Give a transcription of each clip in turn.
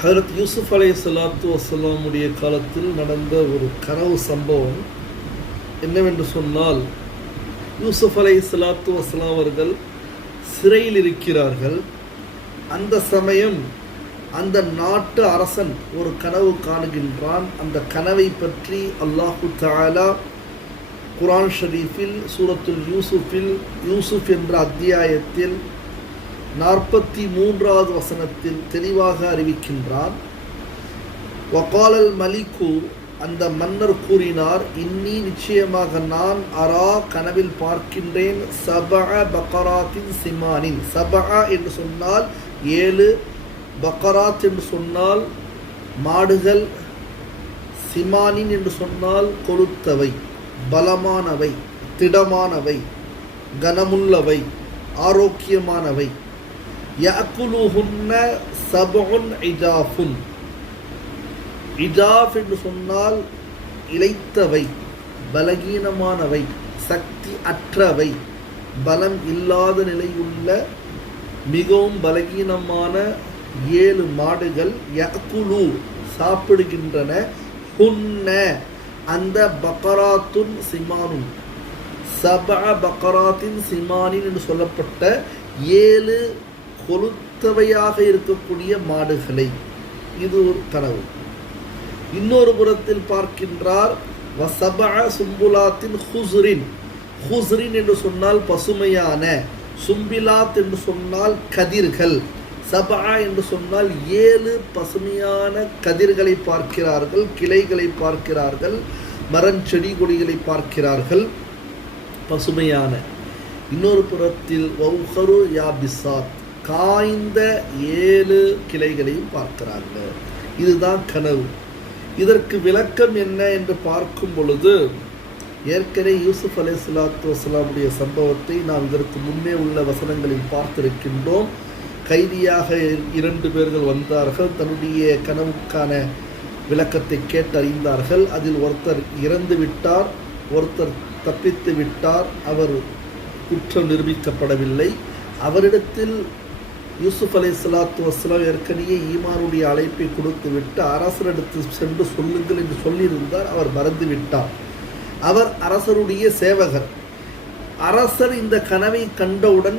ஹஜ்ரத் யூசுப் அலைஹிஸ்ஸலாத்து வஸ்ஸலாமுடைய காலத்தில் நடந்த ஒரு கனவு சம்பவம் என்னவென்று சொன்னால், யூசுப் அலைஹிஸ்ஸலாத்து வஸ்ஸலாம் அவர்கள் சிறையில் இருக்கிறார்கள். அந்த சமயம் அந்த நாட்டு அரசன் ஒரு கனவு காணுகின்றான். அந்த கனவை பற்றி அல்லாஹு தஆலா குர்ஆன் ஷரீஃபில் சூரத்துல் யூசுப் என்ற அத்தியாயத்தில் 43வது வசனத்தில் தெளிவாக அறிவிக்கின்றார். வகாலல் மலிக்கு, அந்த மன்னர் கூறினார், இன்னி நிச்சயமாக நான் அரா கனவில் பார்க்கின்றேன், சபஅ பக்கராத்தின் சிமானின். சபஅ என்று சொன்னால் 7, பக்கராத் என்று சொன்னால் மாடுகள், சிமானின் என்று சொன்னால் கொழுத்தவை, பலமானவை, திடமானவை, கனமுள்ளவை, ஆரோக்கியமானவை. யஅகுலுஹுன்ன சபஉன் இஜாஃபுன். இஜாஃப் என்று சொன்னால் இளைத்தவை, பலகீனமானவை, சக்தி அற்றவை, பலம் இல்லாத நிலையுள்ள மிகவும் பலகீனமான 7 மாடுகள் யஅகுலு சாப்பிடுகின்றன. ஹுன்ன அந்த பக்கராத்துன் சிமானுன், சபஅ பக்கராத்தின் சிமானின் என்று சொல்லப்பட்ட 7 கொழுத்தவையாக இருக்கக்கூடிய மாடுகளை. இது ஒரு கனவு. இன்னொரு புறத்தில் பார்க்கின்றார், வசபஅ சும்புலாத்தின் ஹுஸ்ரின். ஹுஸ்ரின் என்று சொன்னால் பசுமையான, சும்பிலாத் என்று சொன்னால் கதிர்கள், சபஅ என்று சொன்னால் 7 பசுமையான கதிர்களை பார்க்கிறார்கள், கிளைகளை பார்க்கிறார்கள், மரஞ்செடி கொடிகளை பார்க்கிறார்கள், பசுமையான. இன்னொரு புறத்தில் வௌஹரு யாபிசாத், காய்ந்த 7 கிளைகளையும் பார்க்கிறார்கள். இதுதான் கனவு. இதற்கு விளக்கம் என்ன என்று பார்க்கும் பொழுது, ஏற்கனவே யூசுப் அலைஹிஸ்ஸலாத்து வஸ்ஸலாமுடைய சம்பவத்தை நாம் இதற்கு முன்னே உள்ள வசனங்களில் பார்த்திருக்கின்றோம். கைதியாக 2 பேர்கள் வந்தார்கள், தன்னுடைய கனவுக்கான விளக்கத்தை கேட்டறிந்தார்கள். அதில் ஒருத்தர் இறந்து விட்டார், ஒருத்தர் தப்பித்து விட்டார், அவர் குற்றம் நிரூபிக்கப்படவில்லை. அவரிடத்தில் யூசுப் அலைஹிஸ்ஸலாத்து வஸ்ஸலாம் ஏற்கனவே ஈமானுடைய அழைப்பை கொடுத்து விட்டு அரசரிடத்தில் சென்று சொல்லுங்கள் என்று சொல்லியிருந்தார். அவர் மறந்து விட்டார். அவர் அரசருடைய சேவகர். அரசர் இந்த கனவை கண்டவுடன்,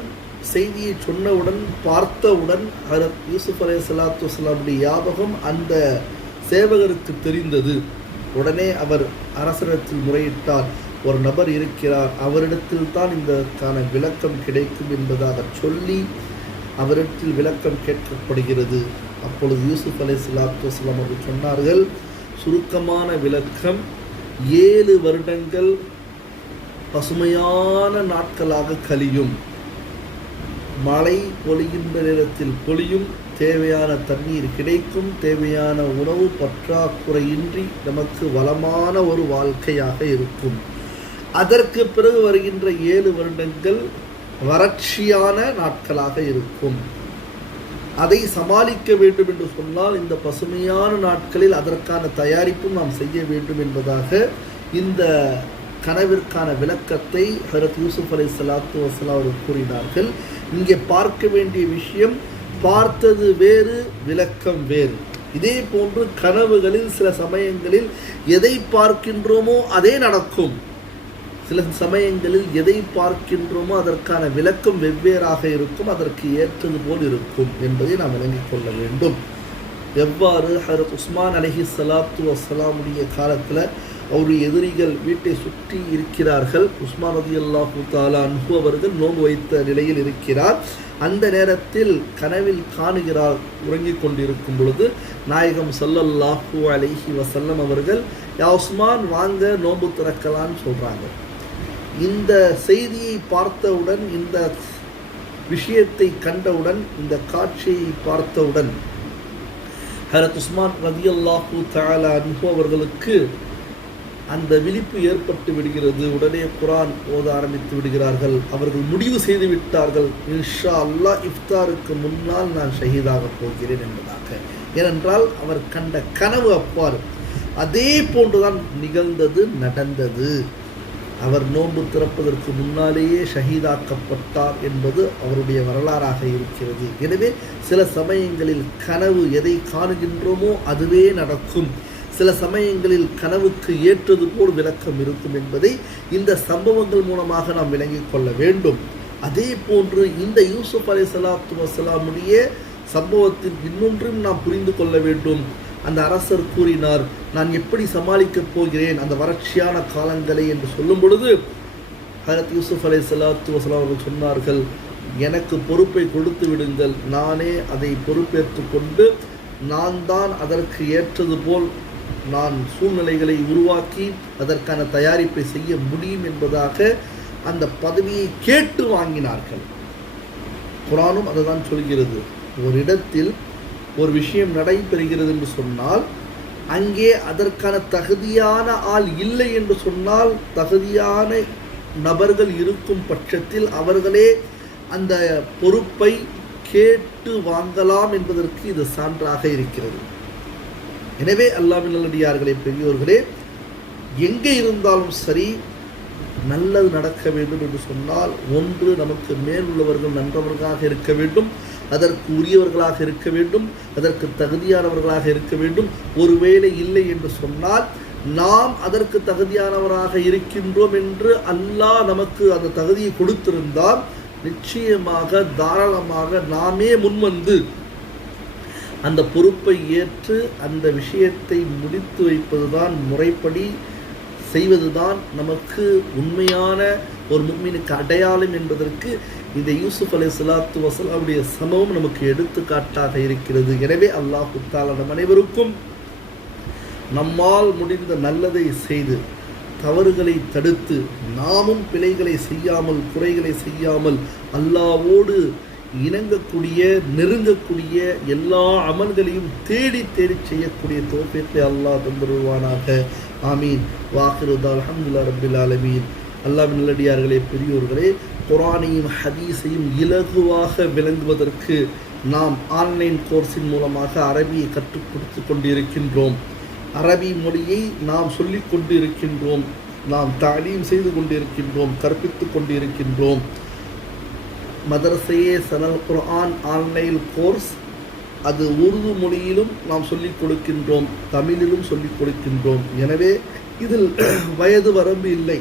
செய்தியை சொன்னவுடன், பார்த்தவுடன் ஹஜ்ரத் யூசுப் அலைஹிஸ்ஸலாத்து வஸ்ஸலாமுடைய ஞாபகம் அந்த சேவகருக்கு தெரிந்தது. உடனே அவர் அரசரிடத்தில் முறையிட்டார். ஒரு நபர் இருக்கிறார், அவரிடத்தில் தான் இதற்கான விளக்கம் கிடைக்கும் என்பதாக சொல்லி அவரிடத்தில் விளக்கம் கேட்கப்படுகிறது. அப்பொழுது யூசுப் அலைஹிஸ்ஸலாத்து வஸ்ஸலாம் அவர்கள் சொன்னார்கள், சுருக்கமான விளக்கம், 7 வருடங்கள் பசுமையான நாட்களாக கழியும். மழை பொழிகின்ற நேரத்தில் பொழியும், தேவையான தண்ணீர் கிடைக்கும், தேவையான உணவு பற்றாக்குறையின்றி நமக்கு வளமான ஒரு வாழ்க்கையாக இருக்கும். அதற்கு பிறகு வருகின்ற 7 வருடங்கள் வறட்சியான நாட்களாக இருக்கும். அதை சமாளிக்க வேண்டும் என்று சொன்னால் இந்த பசுமையான நாட்களில் அதற்கான தயாரிப்பும் நாம் செய்ய வேண்டும் என்பதாக இந்த கனவிற்கான விளக்கத்தை ஹஜ்ரத் யூசுப் அலைஹிஸ்ஸலாத்து வஸ்ஸலாம் அவர்கள் கூறினார்கள். இங்கே பார்க்க வேண்டிய விஷயம், பார்த்தது வேறு, விளக்கம் வேறு. இதே போன்று கனவுகளில் சில சமயங்களில் எதை பார்க்கின்றோமோ அதே நடக்கும். சில சமயங்களில் எதை பார்க்கின்றோமோ அதற்கான விளக்கம் வெவ்வேறாக இருக்கும், அதற்கு ஏற்றது போல் இருக்கும் என்பதை நாம் விளங்கிக் கொள்ள வேண்டும். எவ்வாறு ஹஜ்ரத் உஸ்மான் அலைஹிஸ்ஸலாத்து வஸ்ஸலாமுடைய காலத்தில் அவருடைய எதிரிகள் வீட்டை சுற்றி இருக்கிறார்கள். உஸ்மான் ரலியல்லாஹு தஆலா அன்ஹு அவர்கள் நோன்பு வைத்த நிலையில் இருக்கிறார். அந்த நேரத்தில் கனவில் காணுகிறார். உறங்கிக் கொண்டிருக்கும் பொழுது நாயகம் ஸல்லல்லாஹு அலைஹி வஸல்லம் அவர்கள், யா உஸ்மான் வாங்க நோன்பு திறக்கலான்னு சொல்கிறாங்க. இந்த செய்தியை பார்த்தவுடன், இந்த விஷயத்தை கண்டவுடன், இந்த காட்சியை பார்த்தவுடன் ஹஜ்ரத் உஸ்மான் ரலியல்லாஹு தஆலா அன்ஹு அவர்களுக்கு அந்த விழிப்பு ஏற்பட்டு விடுகிறது. உடனே குர்ஆன் ஓத ஆரம்பித்து விடுகிறார்கள். அவர்கள் முடிவு செய்து விட்டார்கள், இன்ஷா அல்லாஹ் இஃப்தாருக்கு முன்னால் நான் ஷஹீதாக போகிறேன் என்பதாக. ஏனென்றால் அவர் கண்ட கனவு அப்பாறு. அதே போன்றுதான் நிகழ்ந்தது, நடந்தது. அவர் நோன்பு திறப்பதற்கு முன்னாலேயே ஷஹீதாக்கப்பட்டார் என்பது அவருடைய வரலாறாக இருக்கிறது. எனவே சில சமயங்களில் கனவு எதை காணுகின்றோமோ அதுவே நடக்கும். சில சமயங்களில் கனவுக்கு ஏற்றது போல் விளக்கம் இருக்கும் என்பதை இந்த சம்பவங்கள் மூலமாக நாம் விளங்கிக் கொள்ள வேண்டும். அதே போன்று இந்த யூசுப் அலைஹிஸ்ஸலாத்து வஸ்ஸலாமுடைய சம்பவத்தில் இன்னொன்றும் நாம் புரிந்து கொள்ள வேண்டும். அந்த அரசர் கூறினார், நான் எப்படி சமாளிக்கப் போகிறேன் அந்த வறட்சியான காலங்களை என்று சொல்லும் பொழுது ஹஜ்ரத் யூசுப் அலைஹிஸ்ஸலாத்து வஸ்ஸலாம் அவர்கள் சொன்னார்கள், எனக்கு பொறுப்பை கொடுத்து விடுங்கள், நானே அதை பொறுப்பேற்று கொண்டு நான் தான் அதற்கு ஏற்றது போல் நான் சூழ்நிலைகளை உருவாக்கி அதற்கான தயாரிப்பை செய்ய முடியும் என்பதாக அந்த பதவியை கேட்டு வாங்கினார்கள். குர்ஆனும் அதை தான் சொல்கிறது. ஒரு இடத்தில் ஒரு விஷயம் நடைபெறுகிறது என்று சொன்னால் அங்கே அதற்கான தகுதியான ஆள் இல்லை என்று சொன்னால் தகுதியான நபர்கள் இருக்கும் பட்சத்தில் அவர்களே அந்த பொறுப்பை கேட்டு வாங்கலாம் என்பதற்கு இது சான்றாக இருக்கிறது. எனவே அல்லாஹ்வின் நல்லடியார்களே, பெரியோர்களே, எங்கே இருந்தாலும் சரி நல்லது நடக்க வேண்டும் என்று சொன்னால் ஒன்று நமக்கு மேல் உள்ளவர்கள் நன்றவர்களாக இருக்க வேண்டும், அதற்கு உரியவர்களாக இருக்க வேண்டும், அதற்கு தகுதியானவர்களாக இருக்க வேண்டும். ஒருவேளை இல்லை என்று சொன்னால் நாம் அதற்கு தகுதியானவராக இருக்கின்றோம் என்று அல்லாஹ் நமக்கு அந்த தகுதியை கொடுத்திருந்தால் நிச்சயமாக தாராளமாக நாமே முன்வந்து அந்த பொறுப்பை ஏற்று அந்த விஷயத்தை முடித்து வைப்பதுதான், முறைப்படி செய்வதுதான் நமக்கு உண்மையான ஒரு முஃமினுக்கு அடையாளம் என்பதற்கு இந்த யூசுப் அலைஹிஸ்ஸலாத்து வஸ்ஸலாமுடைய சம்பவம் நமக்கு எடுத்துக்காட்டாக இருக்கிறது. எனவே அல்லாஹ் தஆலா நம் அனைவருக்கும் நம்மால் முடிந்த நல்லதை செய்து தவறுகளை தடுத்து நாமும் பிழைகளை செய்யாமல் குறைகளை செய்யாமல் அல்லாஹ்வோடு இணங்கக்கூடிய நெருங்கக்கூடிய எல்லா அமல்களையும் தேடி தேடி செய்யக்கூடிய தௌஃபீக்கை அல்லாஹ் தந்துருவானாக. ஆமீன். வாஹிரு அல்ஹம்துலில்லாஹி ரப்பில் ஆலமீன். அல்லாஹ்வின் நல்லடியார்களே, பெரியோர்களே, குர்ஆனையும் ஹதீஸையும் இலகுவாக விளங்குவதற்கு நாம் ஆன்லைன் கோர்ஸின் மூலமாக அரபியை கற்றுக் கொடுத்து கொண்டிருக்கின்றோம். அரபி மொழியை நாம் சொல்லிக் கொண்டு இருக்கின்றோம், நாம் தாலீம் செய்து கொண்டிருக்கின்றோம், கற்பித்து கொண்டிருக்கின்றோம். மதரசையே சனல் குர்ஆன் ஆன்லைன் கோர்ஸ், அது உருது மொழியிலும் நாம் சொல்லிக் கொடுக்கின்றோம், தமிழிலும் சொல்லிக் கொடுக்கின்றோம். எனவே இதில் வயது வரம்பு இல்லை,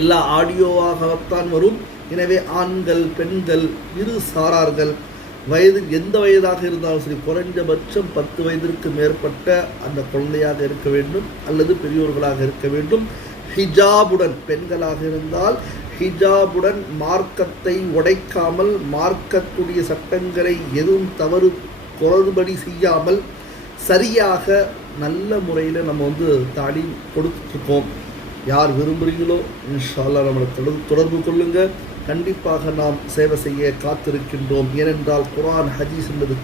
எல்லா ஆடியோவாகத்தான் வரும். எனவே ஆண்கள் பெண்கள் இரு சாரார்கள் வயது எந்த வயதாக இருந்தாலும் சரி, குறைஞ்சபட்சம் 10 வயதிற்கு மேற்பட்ட அந்த குழந்தையாக இருக்க வேண்டும் அல்லது பெரியோர்களாக இருக்க வேண்டும். ஹிஜாபுடன், பெண்களாக இருந்தால் ஹிஜாபுடன், மார்க்கத்தை உடைக்காமல், மார்க்கத்துடைய சட்டங்களை எதுவும் தவறு குறைபடி செய்யாமல் சரியாக நல்ல முறையில் நம்ம தாலீம் கொடுத்துருக்கோம். யார் விரும்புகிறீங்களோ இன்ஷா அல்லாஹ் நம்மளை தொடர்பு கொள்ளுங்கள். கண்டிப்பாக நாம் சேவை செய்ய காத்திருக்கின்றோம். ஏனென்றால் குர்ஆன் ஹதீஸ் என்பது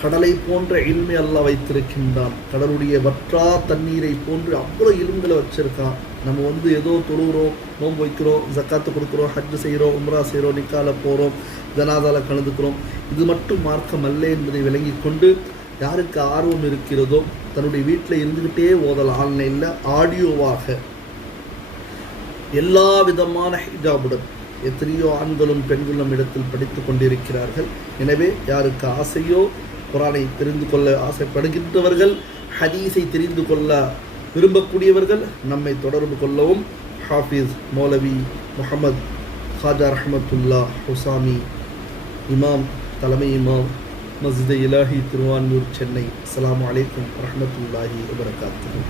கடலை போன்ற இல்மை அல்லாஹ் வைத்திருக்கின்றான். கடலுடைய வற்றா தண்ணீரை போன்று அவ்வளோ இல்ம்களை வச்சிருக்கான். நம்ம ஏதோ தொழுகிறோம், நோன்பு வைக்கிறோம், ஜக்காத்து கொடுக்குறோம், ஹஜ் செய்கிறோம், உம்ரா செய்கிறோம், நிக்கால போகிறோம், ஜனாதால கலந்துக்கிறோம். இது மட்டும் மார்க்கம் அல்ல என்பதை விளங்கி கொண்டு யாருக்கு ஆர்வம் இருக்கிறதோ தன்னுடைய வீட்டில் இருந்துக்கிட்டே ஓதலாம். ஆன்லைனில் ஆடியோவாக எல்லா விதமான ஹிஜாபுடன் எத்தனையோ ஆண்களும் பெண்களும் இடத்தில் படித்து கொண்டிருக்கிறார்கள். எனவே யாருக்கு ஆசையோ, குர்ஆனை தெரிந்து கொள்ள ஆசைப்படுகின்றவர்கள், ஹதீஸை தெரிந்து கொள்ள விரும்பக்கூடியவர்கள் நம்மை தொடர்பு கொள்ளவும். ஹாஃபிஸ் மௌலவி முஹம்மது ஹாஜா ரஹ்மத்துல்லா ஹுசாமி, இமாம், தலைமை இமாம், மஸ்ஜித் இலாஹி திருவான்மூர், சென்னை. அஸ்ஸலாமு அலைக்கும் வரஹ்மத்துல்லாஹி வபரகாத்துஹு.